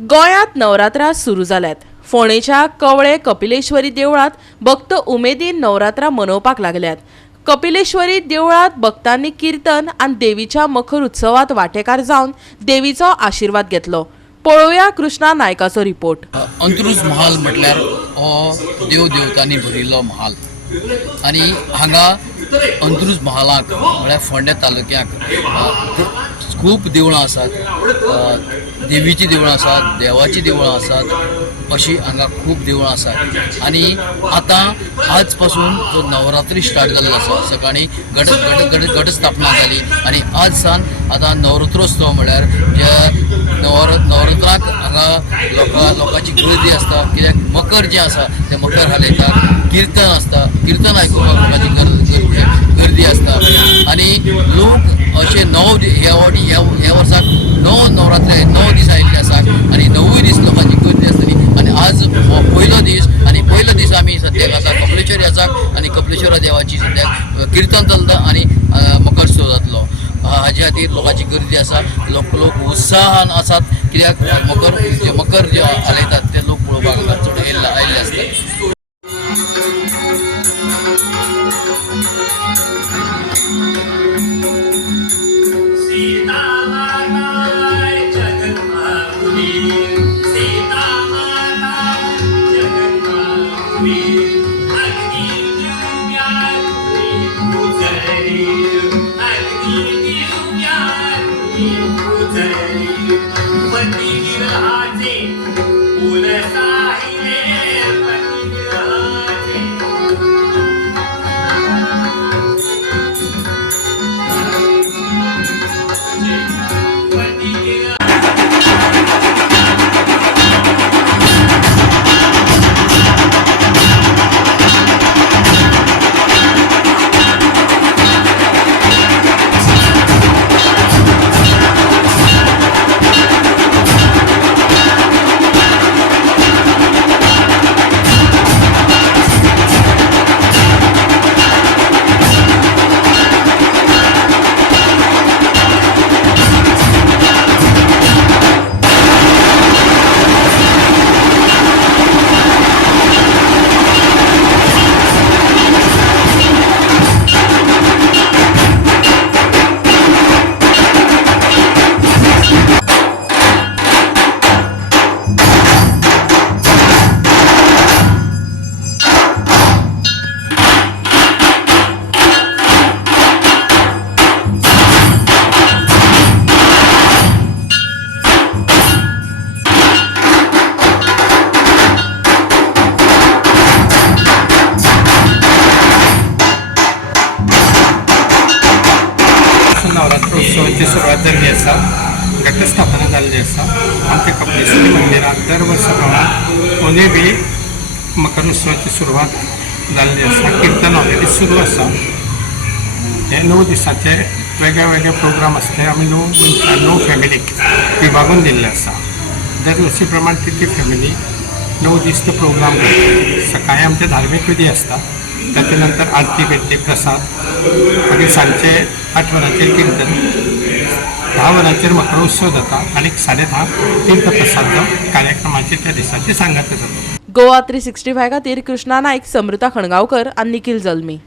गोंयांत नवरात्रा सुरू जाल्यात। फोंडेच्या कवळे कपिलेश्वरी देवळात भक्त उमेदीन नवरात्रा मनोवपाक लागल्यात। कपिलेश्वरी देवळात भक्तांनी कीर्तन आनी देवीच्या मखर उत्सवात वांटेकार जावन देवीचो आशीर्वाद घेतलो। पळोवया कृष्णा नायकाचो रिपोर्ट। अंत्रुज महाल म्हटल्यार हो देव देवतांनी भरिल्लो महाल आनी हांगा अंत्रुज महालाक म्हळ्यार फोंडे तालुक्याक खूब देवळां आसात। देवीची देवळां आसात, देवाची देवळां आसात, अशी हांगा खूब देवळां आसात। आनी आतां आज पासून जो नवरात्री स्टार्ट जाल्लो आसा, सकाळी घट स्थापना जाली आनी आज सान आतां नवरात्रोत्सव म्हळ्यार जे नवरात्राक हांगा लोकांची गर्दी आसता, कित्याक मकर जें आसा तें मकर हालयतात, कीर्तन आसता, कीर्तन आयकुपाक लोकांची गर्दी आसता आनी लोक अशे ह्या वर्साक 9 नवरात्री 9 दीस आयिल्ले आसात आनी 9 दीस लोकांची गर्दी आसतली। आनी आज हो पयलो दीस आनी पयलो दीस आमी सद्याक आसा कपिलेश्वरी आसा आनी कपिलेश्वर देवाची सद्याक कीर्तन चलता आनी मकरत्सव जातलो। हाजे खातीर लोकांची गर्दी आसा, लोक उत्साहान आसात, कित्याक मकर जे हालयतात ते लोक पळोवपाक चड आयिल्ले आसतात। नवरात्रोत्सवाची सुरवात जाल्ली आसा, घटस्थापना जाल्ली आसा। आमच्या कपिलेश्वरी मंदिरात दर वर्सा प्रमाण ओने बी मकर उत्सवाची सुरवात जाल्ली आसा। कीर्तन ऑलरेडी सुरू आसा। हे 9 दिसाचे वेगळे वेगळे प्रोग्राम आसले आमी 9 फॅमिलीक विभागून दिल्ले आसा। दर वर्सी प्रमाण ती फॅमिली 9 दीस तो प्रोग्राम करता। सकाळी आमचे धार्मीक विधी आसता, ताच्या नंतर आरती भेटते, प्रसाद, मागीर सांजचे 8 वरांचेर कीर्तन, 10 वरांचेर मकर उत्सव जाता आनी 10:30 तीर्थप्रसाद कार्यक्रमाची त्या दिसाची सांगता जाता। गोवा 365 खातीर कृष्णा नायक, समृता खणगांवकर आनी निखिल जल्मी।